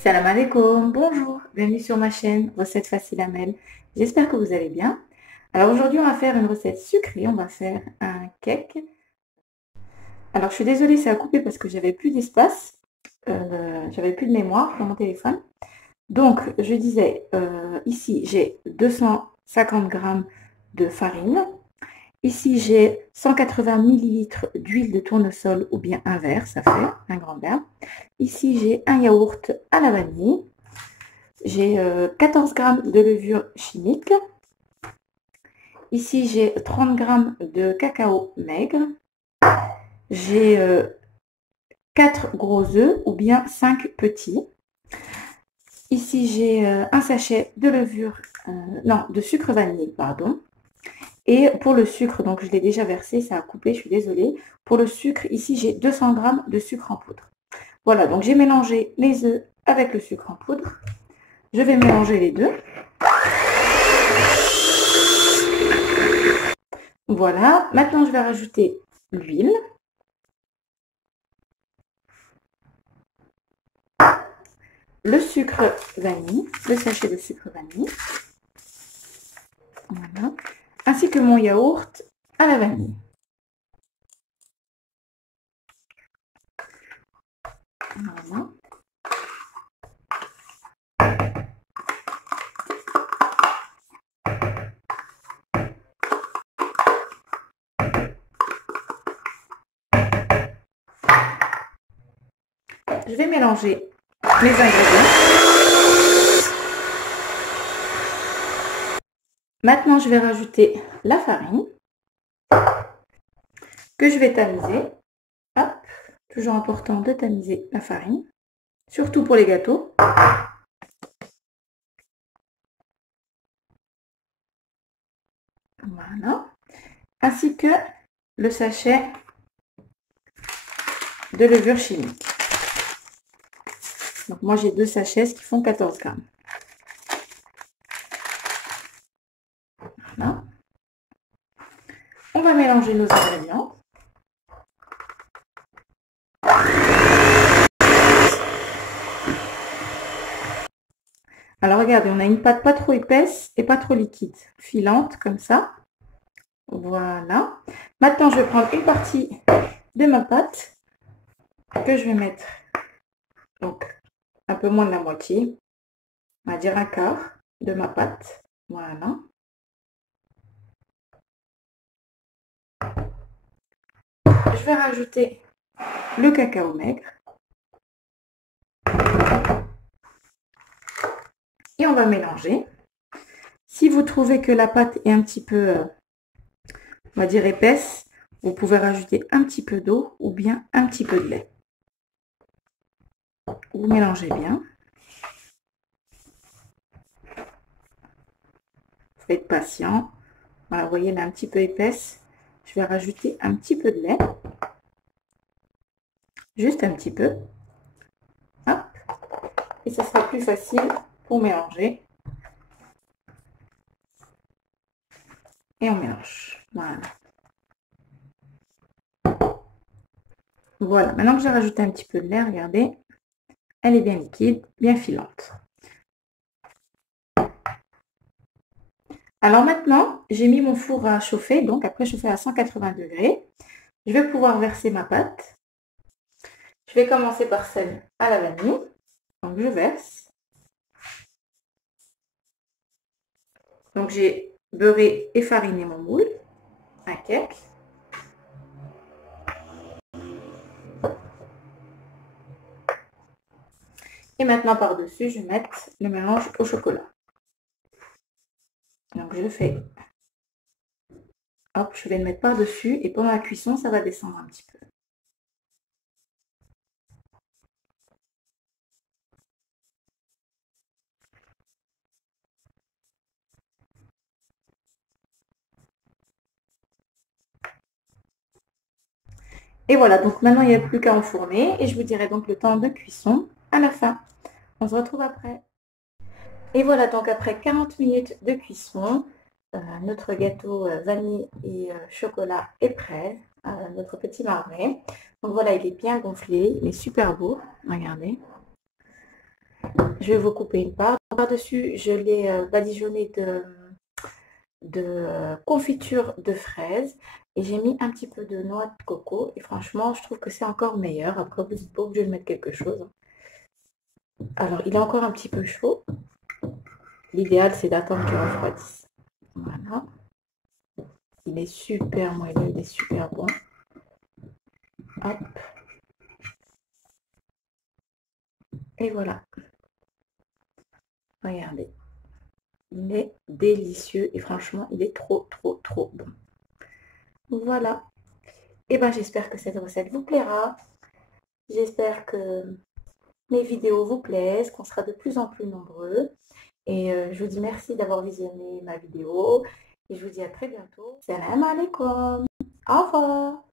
Salam alaikum, bonjour, bienvenue sur ma chaîne Recettes Faciles Amel. J'espère que vous allez bien. Alors aujourd'hui on va faire une recette sucrée, on va faire un cake. Alors je suis désolée, ça a coupé parce que j'avais plus d'espace, j'avais plus de mémoire dans mon téléphone. Donc je disais, ici j'ai 250 grammes de farine. Ici j'ai 180 millilitres d'huile de tournesol ou bien un verre, ça fait un grand verre. Ici j'ai un yaourt à la vanille. J'ai 14 grammes de levure chimique. Ici, j'ai 30 grammes de cacao maigre. J'ai 4 gros œufs ou bien 5 petits. Ici, j'ai un sachet de levure, non, de sucre vanille, pardon. Et pour le sucre, donc je l'ai déjà versé, ça a coupé, je suis désolée. Pour le sucre, ici, j'ai 200 grammes de sucre en poudre. Voilà, donc j'ai mélangé les œufs avec le sucre en poudre. Je vais mélanger les deux. Voilà, maintenant je vais rajouter l'huile, le sucre vanille, le sachet de sucre vanille, voilà, ainsi que mon yaourt à la vanille. Voilà. Je vais mélanger mes ingrédients. Maintenant, je vais rajouter la farine que je vais tamiser. Hop, toujours important de tamiser la farine, surtout pour les gâteaux. Voilà. Ainsi que le sachet de levure chimique. Donc moi j'ai deux sachets qui font 14 grammes. Voilà. On va mélanger nos ingrédients. Alors regardez, on a une pâte pas trop épaisse et pas trop liquide, filante comme ça. Voilà. Maintenant, je vais prendre une partie de ma pâte que je vais mettre, donc un peu moins de la moitié, on va dire un quart de ma pâte. Voilà. Je vais rajouter le cacao maigre. Et on va mélanger. Si vous trouvez que la pâte est un petit peu, on va dire épaisse, vous pouvez rajouter un petit peu d'eau ou bien un petit peu de lait. Vous mélangez bien. Faut être patient. Voilà, vous voyez, elle est un petit peu épaisse. Je vais rajouter un petit peu de lait. Juste un petit peu. Hop. Et ça sera plus facile pour mélanger. Et on mélange. Voilà. Voilà. Maintenant que j'ai rajouté un petit peu de lait, regardez. Elle est bien liquide, bien filante. Alors maintenant, j'ai mis mon four à chauffer, donc après chauffer à 180 degrés. Je vais pouvoir verser ma pâte. Je vais commencer par celle à la vanille. Donc je verse. Donc j'ai beurré et fariné mon moule, un cake. Et maintenant par-dessus, je vais mettre le mélange au chocolat. Donc je le fais. Hop, je vais le mettre par-dessus et pendant la cuisson, ça va descendre un petit peu. Et voilà, donc maintenant il n'y a plus qu'à enfourner et je vous dirai donc le temps de cuisson à la fin. On se retrouve après. Et voilà, donc après 40 minutes de cuisson, notre gâteau vanille et chocolat est prêt, notre petit marbré. Donc voilà, il est bien gonflé, il est super beau, regardez. Je vais vous couper une part. Par-dessus, je l'ai badigeonné de confiture de fraises et j'ai mis un petit peu de noix de coco et franchement je trouve que c'est encore meilleur. Après vous n'êtes pas obligé de mettre quelque chose. Alors il est encore un petit peu chaud. L'idéal c'est d'attendre qu'il refroidisse. Voilà. Il est super moelleux, il est super bon. Hop. Et voilà. Regardez. Il est délicieux et franchement il est trop bon. Voilà. Et ben j'espère que cette recette vous plaira. J'espère que mes vidéos vous plaisent, qu'on sera de plus en plus nombreux. Et je vous dis merci d'avoir visionné ma vidéo. Et je vous dis à très bientôt. Salam alaikum. Au revoir.